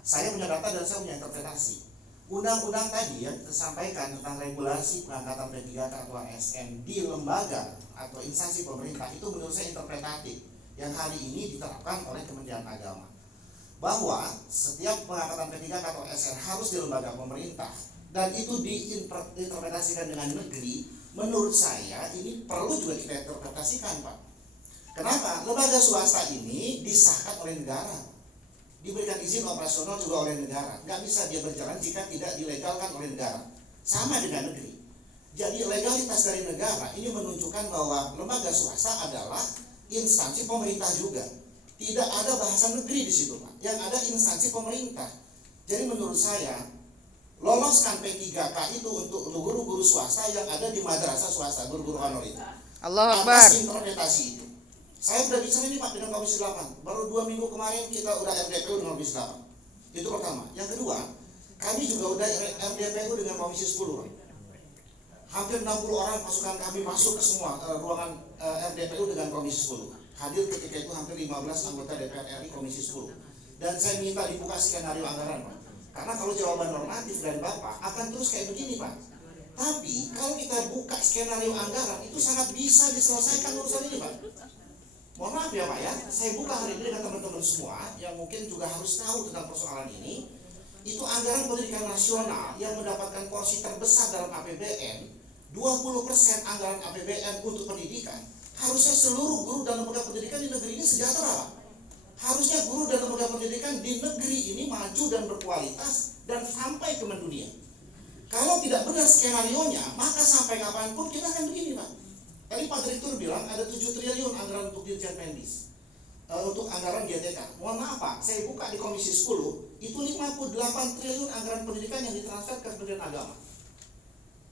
Saya punya data dan saya punya interpretasi. Undang-undang tadi yang disampaikan tentang regulasi pengangkatan P3K atau ASN di lembaga atau instansi pemerintah itu menurut saya interpretatif yang hari ini diterapkan oleh Kementerian Agama, bahwa setiap pengangkatan P3K atau ASN harus di lembaga pemerintah dan itu diinterpretasikan dengan negeri. Menurut saya ini perlu juga kita interpretasikan, Pak. Kenapa? Lembaga swasta ini disahkan oleh negara, diberikan izin operasional juga oleh negara. Nggak bisa dia berjalan jika tidak dilegalkan oleh negara. Sama dengan negeri. Jadi legalitas dari negara ini menunjukkan bahwa lembaga swasta adalah instansi pemerintah juga. Tidak ada bahasa negeri di situ, Pak. Yang ada instansi pemerintah. Jadi menurut saya loloskan P3K itu untuk guru-guru swasta yang ada di madrasah swasta, guru-guru honor itu. Allahu Akbar. Atas interpretasi itu. Saya sudah bicara ini Pak dengan Komisi 8. Baru 2 minggu kemarin kita udah RDPU dengan Komisi 8. Itu pertama. Yang kedua, kami juga udah RDPU dengan Komisi 10, Pak. Hampir 60 orang pasukan kami masuk ke semua ruangan RDPU dengan Komisi 10. Hadir ketika itu hampir 15 anggota DPR RI Komisi 10. Dan saya minta dibuka skenario anggaran, Pak. Karena kalau jawaban normatif dari Bapak akan terus kayak begini, Pak. Tapi kalau kita buka skenario anggaran itu sangat bisa diselesaikan urusan ini, Pak. Mohon maaf ya Pak ya, saya buka hari ini dengan teman-teman semua yang mungkin juga harus tahu tentang persoalan ini. Itu anggaran pendidikan nasional yang mendapatkan porsi terbesar dalam APBN, 20% anggaran APBN untuk pendidikan. Harusnya seluruh guru dan lembaga pendidikan di negeri ini sejahtera, Pak. Harusnya guru dan lembaga pendidikan di negeri ini maju dan berkualitas dan sampai ke mendunia. Kalau tidak benar skenarionya, maka sampai kapanpun kita akan begini, Pak. Tadi Pak Direktur bilang ada 7 triliun anggaran untuk Dirjen Pendis, untuk anggaran GTK. Mohon maaf Pak, saya buka di Komisi 10, itu 58 triliun anggaran pendidikan yang ditransfer ke Kementerian Agama.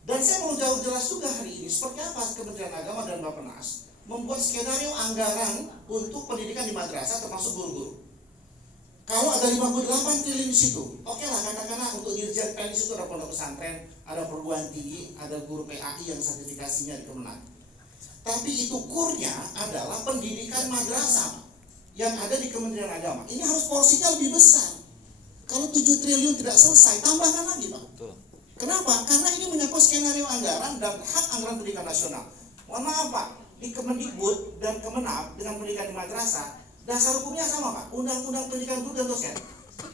Dan saya mau jauh jelas juga hari ini, seperti apa Kementerian Agama dan Bappenas membuat skenario anggaran untuk pendidikan di madrasah termasuk guru-guru. Kalau ada 58 triliun di situ, oke lah katakanlah untuk Dirjen Pendis itu ada pondok pesantren, ada perguruan tinggi, ada guru PAI yang sertifikasinya di Kemenag. Tapi itu kurnya adalah pendidikan madrasah yang ada di Kementerian Agama. Ini harus porsinya lebih besar. Kalau 7 triliun tidak selesai, tambahkan lagi Pak. Betul. Kenapa? Karena ini menyangkut skenario anggaran dan hak anggaran pendidikan nasional. Mohon maaf Pak, di Kemendikbud dan Kemenag dengan pendidikan di madrasah, dasar hukumnya sama Pak, Undang-Undang Pendidikan Guru dan Dosen.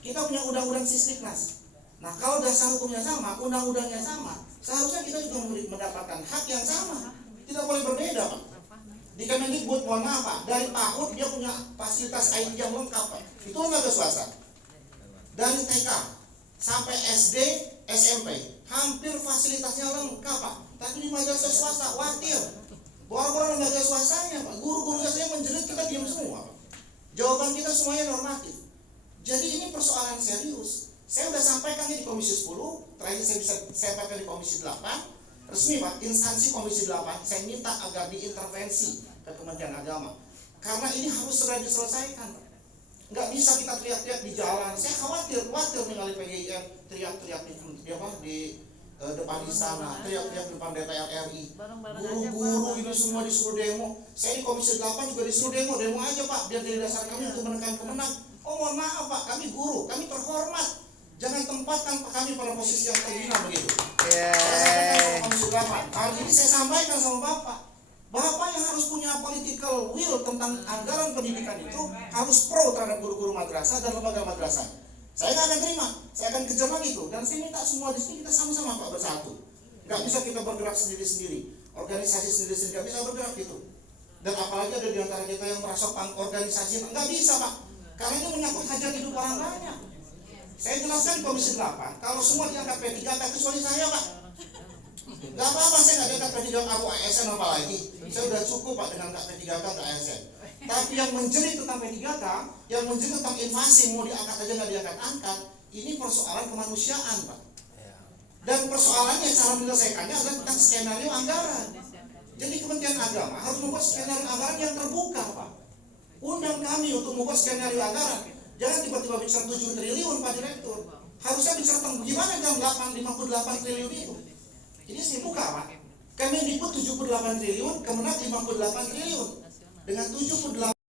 Kita punya Undang-Undang Sisdiknas. Nah kalau dasar hukumnya sama, undang-undangnya sama, seharusnya kita juga mendapatkan hak yang sama. Tidak boleh berbeda Pak. Di Kemendikbud, mohon maaf Pak, dari PAUD dia punya fasilitas IT yang lengkap Pak. Itu lembaga swasta. Dari TK sampai SD, SMP, hampir fasilitasnya lengkap Pak. Tapi di madrasah swasta, khawatir. Boro-boro lembaga swastanya Pak, guru-guru saya menjerit, kita diam semua Pak. Jawaban kita semuanya normatif. Jadi ini persoalan serius. Saya sudah sampaikan di Komisi 10, terakhir saya bisa sampaikan di Komisi 8. Resmi Pak, instansi Komisi 8 saya minta agar diintervensi ke Kementerian Agama. Karena ini harus segera diselesaikan. Nggak bisa kita teriak-teriak di jalan. Saya khawatir ningali PGIM teriak-teriak di depan istana, teriak-teriak di depan DPR RI. Guru-guru ini semua disuruh demo. Saya di Komisi 8 juga disuruh demo aja Pak, biar jadi dasar kami untuk menekan Kemenag. Oh mohon maaf Pak, kami guru, kami terhormat. Jangan tempatkan kami pada posisi yang terhina begitu. Hari ini saya sampaikan sama Bapak yang harus punya political will tentang anggaran pendidikan itu harus pro terhadap guru-guru madrasah dan lembaga madrasah. Saya nggak akan terima, saya akan kejar lagi itu. Dan saya minta semua di sini kita sama-sama Pak bersatu. Nggak bisa kita bergerak sendiri-sendiri, organisasi sendiri-sendiri nggak bisa bergerak gitu. Dan apalagi ada di antara kita yang merasa organisasi nggak bisa Pak, karena ini menyangkut hajat hidup orang banyak. Saya jelaskan di Komisi 8, kalau semua diangkat P3K kecuali saya Pak. Gak apa-apa saya nggak diangkat P3K atau ASN apalagi. Saya sudah cukup Pak dengan P3K ke ASN. Tapi yang menjerit tentang P3K, yang menjerit tentang invasi mau diangkat aja nggak diangkat-angkat, ini persoalan kemanusiaan Pak. Dan persoalannya cara menyelesaikannya adalah tentang skenario anggaran. Jadi Kementerian Agama harus membuat skenario anggaran yang terbuka Pak. Undang kami untuk membuat skenario anggaran. Jangan tiba-tiba bicara 7 triliun Pak Direktur. Harusnya bicara tentang gimana dengan 58 triliun itu. Ini saya buka Pak. Kemendikbud 78 triliun, Kemenag 58 triliun. Dengan 78